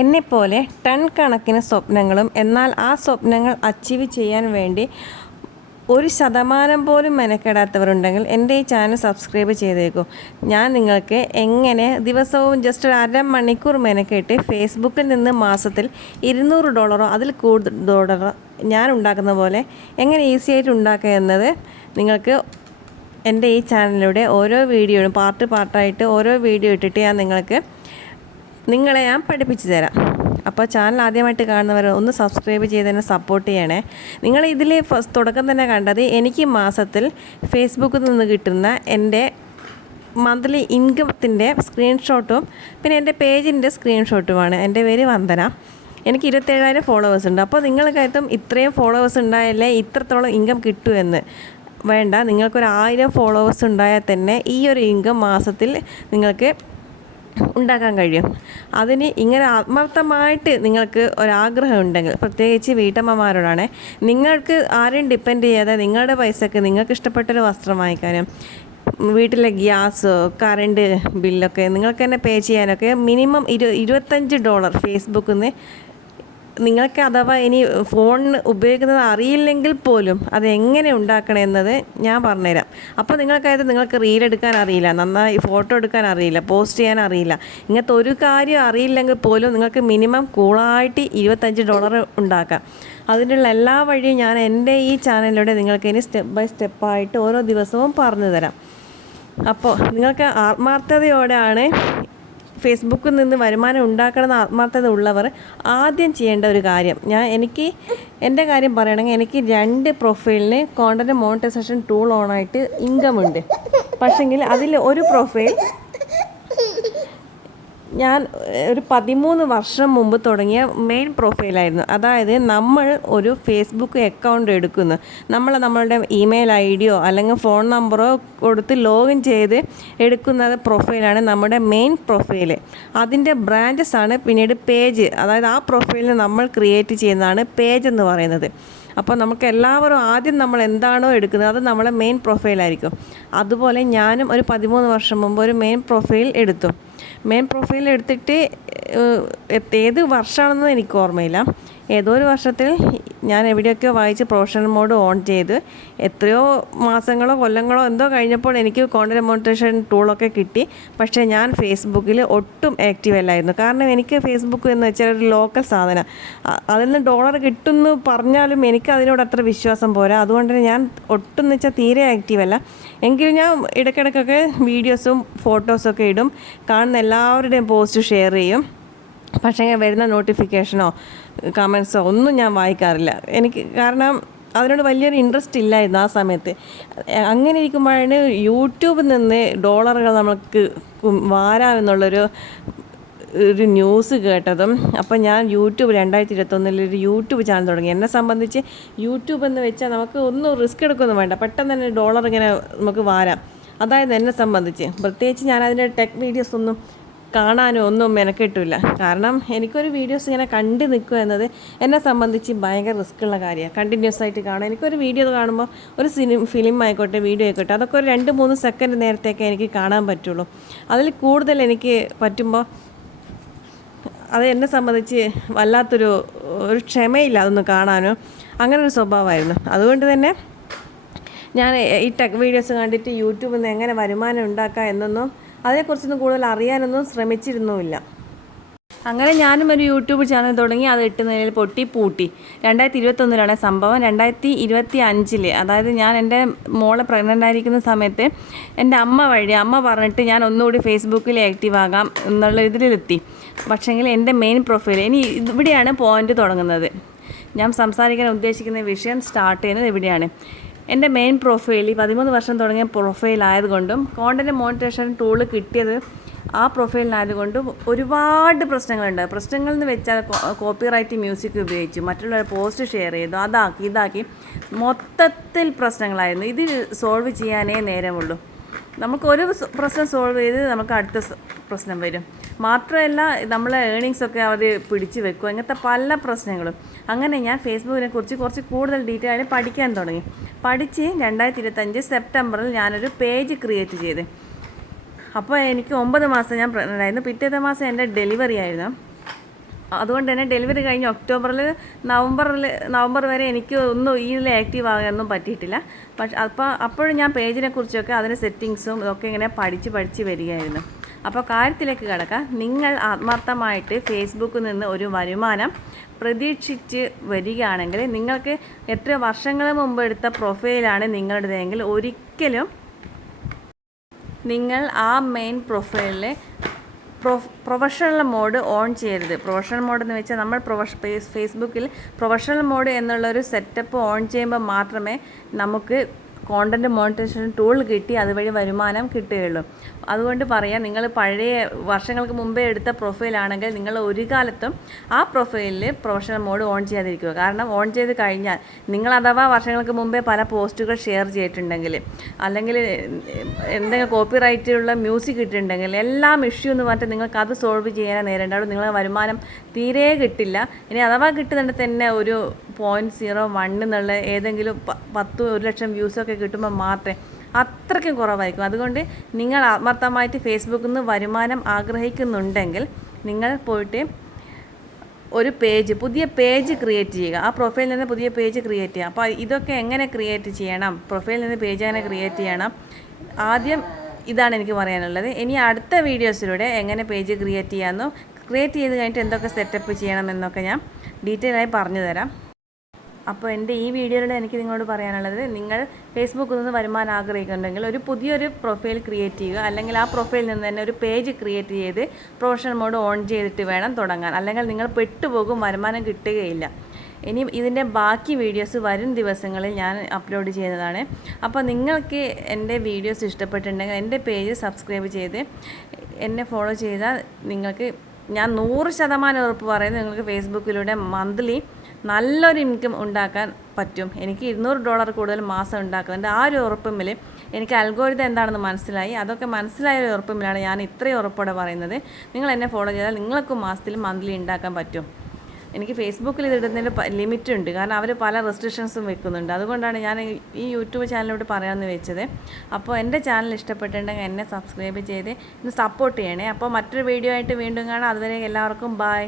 എന്നെപ്പോലെ ടൺ കണക്കിന് സ്വപ്നങ്ങളും എന്നാൽ ആ സ്വപ്നങ്ങൾ അച്ചീവ് ചെയ്യാൻ വേണ്ടി 1% പോലും മെനക്കെടാത്തവരുണ്ടെങ്കിൽ എൻ്റെ ഈ ചാനൽ സബ്സ്ക്രൈബ് ചെയ്തേക്കൂ. ഞാൻ നിങ്ങൾക്ക് എങ്ങനെ ദിവസവും ജസ്റ്റ് ഒരു അരമണിക്കൂർ മെനക്കെട്ട് ഫേസ്ബുക്കിൽ നിന്ന് മാസത്തിൽ $200 അതിൽ കൂടുതൽ ഡോളർ ഞാൻ ഉണ്ടാക്കുന്ന പോലെ എങ്ങനെ ഈസി ആയിട്ട് ഉണ്ടാക്കുക എന്നത് നിങ്ങൾക്ക് എൻ്റെ ഈ ചാനലിലൂടെ ഓരോ വീഡിയോയും പാർട്ടായിട്ട് ഓരോ വീഡിയോ ഇട്ടിട്ട് നിങ്ങളെ ഞാൻ പഠിപ്പിച്ചു തരാം. അപ്പോൾ ചാനൽ ആദ്യമായിട്ട് കാണുന്നവർ ഒന്ന് സബ്സ്ക്രൈബ് ചെയ്ത് തന്നെ സപ്പോർട്ട് ചെയ്യണേ. നിങ്ങൾ ഇതിൽ തുടക്കം തന്നെ കണ്ടത് എനിക്ക് മാസത്തിൽ ഫേസ്ബുക്കിൽ നിന്ന് കിട്ടുന്ന എൻ്റെ മന്ത്ലി ഇൻകത്തിൻ്റെ സ്ക്രീൻഷോട്ടും പിന്നെ എൻ്റെ പേജിൻ്റെ സ്ക്രീൻഷോട്ടുമാണ്. എൻ്റെ പേര് വന്ദന. എനിക്ക് 27,000 ഫോളോവേഴ്സ് ഉണ്ട്. അപ്പോൾ നിങ്ങൾ കരുതും ഇത്രയും ഫോളോവേഴ്സ് ഉണ്ടായാലേ ഇത്രത്തോളം ഇൻകം കിട്ടുമെന്ന്. വേണ്ട, നിങ്ങൾക്കൊരു 1000 ഫോളോവേഴ്സ് ഉണ്ടായാൽ തന്നെ ഈ ഒരു ഇൻകം മാസത്തിൽ നിങ്ങൾക്ക് ഉണ്ടാക്കാൻ കഴിയും. അതിന് ഇങ്ങനെ ആത്മാർത്ഥമായിട്ട് നിങ്ങൾക്ക് ഒരാഗ്രഹം ഉണ്ടെങ്കിൽ, പ്രത്യേകിച്ച് വീട്ടമ്മമാരോടാണ്, നിങ്ങൾക്ക് ആരെയും ഡിപ്പെൻഡ് ചെയ്യാതെ നിങ്ങളുടെ പൈസക്ക് നിങ്ങൾക്ക് ഇഷ്ടപ്പെട്ടൊരു വസ്ത്രം വാങ്ങിക്കാനും വീട്ടിലെ ഗ്യാസ് കറണ്ട് ബില്ലൊക്കെ നിങ്ങൾക്ക് തന്നെ പേ ചെയ്യാനൊക്കെ മിനിമം $25 ഫേസ്ബുക്കിൽ നിന്ന് നിങ്ങൾക്ക് അഥവാ ഇനി ഫോൺ ഉപയോഗിക്കുന്നത് അറിയില്ലെങ്കിൽ പോലും അതെങ്ങനെ ഉണ്ടാക്കണമെന്നത് ഞാൻ പറഞ്ഞുതരാം. അപ്പോൾ നിങ്ങൾക്ക് റീൽ എടുക്കാൻ അറിയില്ല, നന്നായി ഫോട്ടോ എടുക്കാൻ അറിയില്ല, പോസ്റ്റ് ചെയ്യാൻ അറിയില്ല, ഇങ്ങനത്തെ ഒരു കാര്യം അറിയില്ലെങ്കിൽ പോലും നിങ്ങൾക്ക് മിനിമം കൂളായിട്ട് $25 ഉണ്ടാക്കാം. അതിനുള്ള എല്ലാ വഴിയും ഞാൻ എൻ്റെ ഈ ചാനലിലൂടെ നിങ്ങൾക്ക് ഇനി സ്റ്റെപ്പ് ബൈ സ്റ്റെപ്പായിട്ട് ഓരോ ദിവസവും പറഞ്ഞു തരാം. അപ്പോൾ നിങ്ങൾക്ക് ആത്മാർത്ഥതയോടെയാണ് ഫേസ്ബുക്കിൽ നിന്ന് വരുമാനം ഉണ്ടാക്കണമെന്ന് ആത്മാർത്ഥത ഉള്ളവർ ആദ്യം ചെയ്യേണ്ട ഒരു കാര്യം, എൻ്റെ കാര്യം പറയുകയാണെങ്കിൽ എനിക്ക് 2 പ്രൊഫൈലിന് കോണ്ടൻറ്റ് മോണിറ്റൈസേഷൻ ടൂൾ ഓണായിട്ട് ഇൻകം ഉണ്ട്. പക്ഷേങ്കിൽ അതിൽ ഒരു പ്രൊഫൈൽ ഞാൻ ഒരു 13 വർഷം മുമ്പ് തുടങ്ങിയ മെയിൻ പ്രൊഫൈലായിരുന്നു. അതായത് നമ്മൾ ഒരു ഫേസ്ബുക്ക് അക്കൗണ്ട് എടുക്കുന്നു, നമ്മളുടെ ഇമെയിൽ ഐഡിയോ അല്ലെങ്കിൽ ഫോൺ നമ്പറോ കൊടുത്ത് ലോഗിൻ ചെയ്ത് എടുക്കുന്നത് പ്രൊഫൈലാണ് നമ്മുടെ മെയിൻ പ്രൊഫൈൽ. അതിൻ്റെ ബ്രാഞ്ചസ് ആണ് പിന്നീട് പേജ്. അതായത് ആ പ്രൊഫൈലിന് നമ്മൾ ക്രിയേറ്റ് ചെയ്യുന്നതാണ് പേജ് എന്ന് പറയുന്നത്. അപ്പോൾ നമുക്ക് എല്ലാവരും ആദ്യം നമ്മൾ എന്താണോ എടുക്കുന്നത് അത് നമ്മളെ മെയിൻ പ്രൊഫൈലായിരിക്കും. അതുപോലെ ഞാനും ഒരു 13 വർഷം മുമ്പ് ഒരു മെയിൻ പ്രൊഫൈൽ എടുത്തു. മെയിൻ പ്രൊഫൈൽ എടുത്തിട്ട് ഏത് വർഷമാണെന്ന് എനിക്ക് ഓർമ്മയില്ല. ഏതോ ഒരു വർഷത്തിൽ ഞാൻ എവിടെയൊക്കെയോ വായിച്ച് പ്രൊഫഷണൽ മോഡ് ഓൺ ചെയ്ത് എത്രയോ മാസങ്ങളോ കൊല്ലങ്ങളോ എന്തോ കഴിഞ്ഞപ്പോൾ എനിക്ക് കോണ്ടൻറ്റ് മോണിറ്റൈസേഷൻ ടൂളൊക്കെ കിട്ടി. പക്ഷേ ഞാൻ ഫേസ്ബുക്കിൽ ഒട്ടും ആക്റ്റീവ് അല്ലായിരുന്നു. കാരണം എനിക്ക് ഫേസ്ബുക്ക് എന്ന് വെച്ചാൽ ഒരു ലോക്കൽ സാധനം, അതിൽ നിന്ന് ഡോളർ കിട്ടുമെന്ന് പറഞ്ഞാലും എനിക്ക് അതിനോട് അത്ര വിശ്വാസം പോരാ. അതുകൊണ്ട് തന്നെ ഞാൻ ഒട്ടും എന്ന് വെച്ചാൽ തീരെ ആക്റ്റീവ് അല്ല. എങ്കിലും ഞാൻ ഇടയ്ക്കിടയ്ക്കൊക്കെ വീഡിയോസും ഫോട്ടോസൊക്കെ ഇടും, കാണുന്ന എല്ലാവരുടെയും പോസ്റ്റ് ഷെയർ ചെയ്യും. പക്ഷേ വരുന്ന നോട്ടിഫിക്കേഷനോ കമൻസോ ഒന്നും ഞാൻ വായിക്കാറില്ല. കാരണം അതിനോട് വലിയൊരു ഇൻട്രസ്റ്റ് ഇല്ലായിരുന്നു ആ സമയത്ത്. അങ്ങനെ ഇരിക്കുമ്പോഴാണ് യൂട്യൂബിൽ നിന്ന് ഡോളറുകൾ നമുക്ക് വാരാമെന്നുള്ളൊരു ന്യൂസ് കേട്ടതും. അപ്പോൾ ഞാൻ 2021 ഒരു യൂട്യൂബ് ചാനൽ തുടങ്ങി. എന്നെ സംബന്ധിച്ച് യൂട്യൂബ് എന്ന് വെച്ചാൽ നമുക്ക് ഒന്നും റിസ്ക് എടുക്കൊന്നും വേണ്ട, പെട്ടെന്ന് തന്നെ ഡോളർ ഇങ്ങനെ നമുക്ക് വാരാം. അതായത് എന്നെ സംബന്ധിച്ച് പ്രത്യേകിച്ച് ഞാൻ അതിൻ്റെ ടെക് വീഡിയോസ് ഒന്നും കാണാനും ഒന്നും മെനക്കെട്ടില്ല. കാരണം എനിക്കൊരു വീഡിയോസ് ഇങ്ങനെ കണ്ടു നിൽക്കുക എന്നത് എന്നെ സംബന്ധിച്ച് ഭയങ്കര റിസ്ക്കുള്ള കാര്യമാണ്. കണ്ടിന്യൂസ് ആയിട്ട് കാണാം. എനിക്കൊരു വീഡിയോ കാണുമ്പോൾ ഒരു ഫിലിം ആയിക്കോട്ടെ വീഡിയോ ആയിക്കോട്ടെ അതൊക്കെ ഒരു 2-3 സെക്കൻഡ് നേരത്തേക്ക് എനിക്ക് കാണാൻ പറ്റുള്ളൂ. അതിൽ കൂടുതൽ എനിക്ക് പറ്റുമ്പോൾ അത് എന്നെ സംബന്ധിച്ച് വല്ലാത്തൊരു ക്ഷമയില്ല അതൊന്ന് കാണാനോ. അങ്ങനെ ഒരു സ്വഭാവമായിരുന്നു. അതുകൊണ്ട് തന്നെ ഞാൻ ഈ ടെക് വീഡിയോസ് കണ്ടിട്ട് യൂട്യൂബിൽ നിന്ന് എങ്ങനെ വരുമാനം ഉണ്ടാക്കാം എന്നൊന്നും അതിനെക്കുറിച്ചൊന്നും കൂടുതൽ അറിയാനൊന്നും ശ്രമിച്ചിരുന്നുമില്ല. അങ്ങനെ ഞാനും ഒരു യൂട്യൂബ് ചാനൽ തുടങ്ങി. അത് 8 നിലയിൽ പൊട്ടി പൂട്ടി. 2021 സംഭവം. 2025 അതായത് ഞാൻ എൻ്റെ മോളെ പ്രഗ്നൻ്റ് ആയിരിക്കുന്ന സമയത്ത് എൻ്റെ അമ്മ പറഞ്ഞിട്ട് ഞാൻ ഒന്നുകൂടി ഫേസ്ബുക്കിൽ ആക്റ്റീവ് ആകാം എന്നുള്ള ഇതിലെത്തി. പക്ഷേങ്കിൽ എൻ്റെ മെയിൻ പ്രൊഫൈൽ ഇവിടെയാണ് പോയിൻ്റ് തുടങ്ങുന്നത്. ഞാൻ സംസാരിക്കാൻ ഉദ്ദേശിക്കുന്ന വിഷയം സ്റ്റാർട്ട് ചെയ്യുന്നത് ഇവിടെയാണ്. എൻ്റെ മെയിൻ പ്രൊഫൈൽ 13 വർഷം തുടങ്ങിയ പ്രൊഫൈലായതുകൊണ്ടും കോണ്ടൻറ്റ് മോണിറ്റൈസേഷൻ ടൂൾ കിട്ടിയത് ആ പ്രൊഫൈലിനായതുകൊണ്ടും ഒരുപാട് പ്രശ്നങ്ങളുണ്ട്. പ്രശ്നങ്ങൾ എന്ന് വെച്ചാൽ കോപ്പിറൈറ്റ് മ്യൂസിക് ഉപയോഗിച്ചു, മറ്റുള്ളവർ പോസ്റ്റ് ഷെയർ ചെയ്തു, ഇതാക്കി മൊത്തത്തിൽ പ്രശ്നങ്ങളായിരുന്നു. ഇത് സോൾവ് ചെയ്യാനേ നേരമുള്ളൂ. നമുക്കൊരു പ്രശ്നം സോൾവ് ചെയ്ത് നമുക്ക് അടുത്ത പ്രശ്നം വരും. മാത്രമല്ല നമ്മളെ ഏണിങ്സൊക്കെ അവർ പിടിച്ചു വെക്കും. അങ്ങനത്തെ പല പ്രശ്നങ്ങളും. അങ്ങനെ ഞാൻ ഫേസ്ബുക്കിനെ കുറിച്ച് കുറച്ച് കൂടുതൽ ഡീറ്റെയിൽ ആയിട്ട് പഠിക്കാൻ തുടങ്ങി. പഠിച്ച് 2025 സെപ്റ്റംബറിൽ ഞാനൊരു പേജ് ക്രിയേറ്റ് ചെയ്ത്. അപ്പോൾ എനിക്ക് 9 മാസം ഞാൻ പ്രഗ്നൻ്റ് ആയിരുന്നു. പിറ്റേത്തെ മാസം എൻ്റെ ഡെലിവറി ആയിരുന്നു. അതുകൊണ്ട് തന്നെ ഡെലിവറി കഴിഞ്ഞ് നവംബർ വരെ എനിക്ക് ഒന്നും ഇതിൽ ആക്റ്റീവ് ആകാനൊന്നും പറ്റിയിട്ടില്ല. പക്ഷെ അപ്പോഴും ഞാൻ പേജിനെ കുറിച്ചൊക്കെ അതിൻ്റെ സെറ്റിങ്സും ഇതൊക്കെ ഇങ്ങനെ പഠിച്ച് വരികയായിരുന്നു. അപ്പോൾ കാര്യത്തിലേക്ക് കിടക്കാം. നിങ്ങൾ ആത്മാർത്ഥമായിട്ട് ഫേസ്ബുക്കിൽ നിന്ന് ഒരു വരുമാനം പ്രതീക്ഷിച്ച് വരികയാണെങ്കിൽ, നിങ്ങൾക്ക് എത്ര വർഷങ്ങൾ മുമ്പ് എടുത്ത പ്രൊഫൈലാണ് നിങ്ങളുടേതെങ്കിൽ ഒരിക്കലും നിങ്ങൾ ആ മെയിൻ പ്രൊഫൈലിൽ പ്രൊഫഷണൽ മോഡ് ഓൺ ചെയ്യരുത്. പ്രൊഫഷണൽ മോഡ് എന്ന് വെച്ചാൽ നമ്മൾ ഫേസ്ബുക്കിൽ പ്രൊഫഷണൽ മോഡ് എന്നുള്ളൊരു സെറ്റപ്പ് ഓൺ ചെയ്യുമ്പോൾ മാത്രമേ നമുക്ക് കോണ്ടൻറ്റ് മോണിറ്റൈസേഷൻ ടൂൾ കിട്ടി അതുവഴി വരുമാനം കിട്ടുകയുള്ളൂ. അതുകൊണ്ട് പറയാം, നിങ്ങൾ പഴയ വർഷങ്ങൾക്ക് മുമ്പേ എടുത്ത പ്രൊഫൈലാണെങ്കിൽ നിങ്ങൾ ഒരു കാലത്തും ആ പ്രൊഫൈലിൽ പ്രൊഫഷണൽ മോഡ് ഓൺ ചെയ്യാതിരിക്കുക. കാരണം ഓൺ ചെയ്ത് കഴിഞ്ഞാൽ നിങ്ങൾ അഥവാ വർഷങ്ങൾക്ക് മുമ്പേ പല പോസ്റ്റുകൾ ഷെയർ ചെയ്തിട്ടുണ്ടെങ്കിൽ, അല്ലെങ്കിൽ എന്തെങ്കിലും കോപ്പി റൈറ്റുള്ള മ്യൂസിക് ഇട്ടിട്ടുണ്ടെങ്കിൽ, എല്ലാം ഇഷ്യൂ എന്ന് പറഞ്ഞിട്ട് നിങ്ങൾക്ക് അത് സോൾവ് ചെയ്യാൻ നേരിടേണ്ടത്. നിങ്ങളെ വരുമാനം തീരെ കിട്ടില്ല. ഇനി അഥവാ കിട്ടുന്നുണ്ടെങ്കിൽ തന്നെ ഒരു 0.01 എന്നുള്ള ഏതെങ്കിലും 1 ലക്ഷം വ്യൂസൊക്കെ കിട്ടുമ്പോൾ മാത്രമേ, അത്രയ്ക്കും കുറവായിരിക്കും. അതുകൊണ്ട് നിങ്ങൾ ആത്മാർത്ഥമായിട്ട് ഫേസ്ബുക്കിൽ നിന്ന് വരുമാനം ആഗ്രഹിക്കുന്നുണ്ടെങ്കിൽ നിങ്ങൾ പോയിട്ട് ഒരു പുതിയ പേജ് ക്രിയേറ്റ് ചെയ്യുക. ആ പ്രൊഫൈലിൽ നിന്ന് പുതിയ പേജ് ക്രിയേറ്റ് ചെയ്യുക. അപ്പോൾ ഇതൊക്കെ എങ്ങനെ ക്രിയേറ്റ് ചെയ്യണം, പ്രൊഫൈലിൽ നിന്ന് പേജ് എങ്ങനെ ക്രിയേറ്റ് ചെയ്യണം, ആദ്യം ഇതാണ് എനിക്ക് പറയാനുള്ളത്. ഇനി അടുത്ത വീഡിയോസിലൂടെ എങ്ങനെ പേജ് ക്രിയേറ്റ് ചെയ്യാമെന്നോ, ക്രിയേറ്റ് ചെയ്ത് കഴിഞ്ഞിട്ട് എന്തൊക്കെ സെറ്റപ്പ് ചെയ്യണമെന്നൊക്കെ ഞാൻ ഡീറ്റെയിൽ ആയി പറഞ്ഞു തരാം. അപ്പോൾ എൻ്റെ ഈ വീഡിയോയിൽ എനിക്ക് നിങ്ങളോട് പറയാനുള്ളത്, നിങ്ങൾ ഫേസ്ബുക്കിൽ നിന്ന് വരുമാനം ആഗ്രഹിക്കുന്നുണ്ടെങ്കിൽ ഒരു പുതിയൊരു പ്രൊഫൈൽ ക്രിയേറ്റ് ചെയ്യുക. അല്ലെങ്കിൽ ആ പ്രൊഫൈലിൽ നിന്ന് തന്നെ ഒരു പേജ് ക്രിയേറ്റ് ചെയ്ത് പ്രൊഫഷണൽ മോഡ് ഓൺ ചെയ്തിട്ട് വേണം തുടങ്ങാൻ. അല്ലെങ്കിൽ നിങ്ങൾ പെട്ടുപോകും, വരുമാനം കിട്ടുകയില്ല. ഇനി ഇതിൻ്റെ ബാക്കി വീഡിയോസ് വരും ദിവസങ്ങളിൽ ഞാൻ അപ്ലോഡ് ചെയ്യുന്നതാണ്. അപ്പോൾ നിങ്ങൾക്ക് എൻ്റെ വീഡിയോസ് ഇഷ്ടപ്പെട്ടിട്ടുണ്ടെങ്കിൽ എൻ്റെ പേജ് സബ്സ്ക്രൈബ് ചെയ്ത് എന്നെ ഫോളോ ചെയ്താൽ നിങ്ങൾക്ക് ഞാൻ 100% ഉറപ്പ് പറയുന്നത്, നിങ്ങൾക്ക് ഫേസ്ബുക്കിലൂടെ മന്ത്ലി നല്ലൊരു ഇൻകം ഉണ്ടാക്കാൻ പറ്റും. എനിക്ക് $200 കൂടുതൽ മാസം ഉണ്ടാക്കുന്നുണ്ട്. ആ ഒരു ഉറപ്പിൽ എനിക്ക് അൽഗോരിതം എന്താണെന്ന് മനസ്സിലായി. അതൊക്കെ മനസ്സിലായ ഒരു ഉറപ്പിലാണ് ഞാൻ ഇത്രയും ഉറപ്പോടെ പറയുന്നത്. നിങ്ങൾ എന്നെ ഫോളോ ചെയ്താൽ നിങ്ങൾക്കും മാസത്തിൽ മന്ത്ലി ഉണ്ടാക്കാൻ പറ്റും. എനിക്ക് ഫേസ്ബുക്കിൽ ഇതിടുന്നതിന് ലിമിറ്റ് ഉണ്ട്. കാരണം അവർ പല റെസ്ട്രിക്ഷൻസും വെക്കുന്നുണ്ട്. അതുകൊണ്ടാണ് ഞാൻ ഈ യൂട്യൂബ് ചാനലിലോട്ട് പറയാമെന്ന് വെച്ചത്. അപ്പോൾ എൻ്റെ ചാനൽ ഇഷ്ടപ്പെട്ടിട്ടുണ്ടെങ്കിൽ എന്നെ സബ്സ്ക്രൈബ് ചെയ്ത് ഇന്ന് സപ്പോർട്ട് ചെയ്യണേ. അപ്പോൾ മറ്റൊരു വീഡിയോ ആയിട്ട് വീണ്ടും കാണാം. അതുവരെ എല്ലാവർക്കും ബൈ.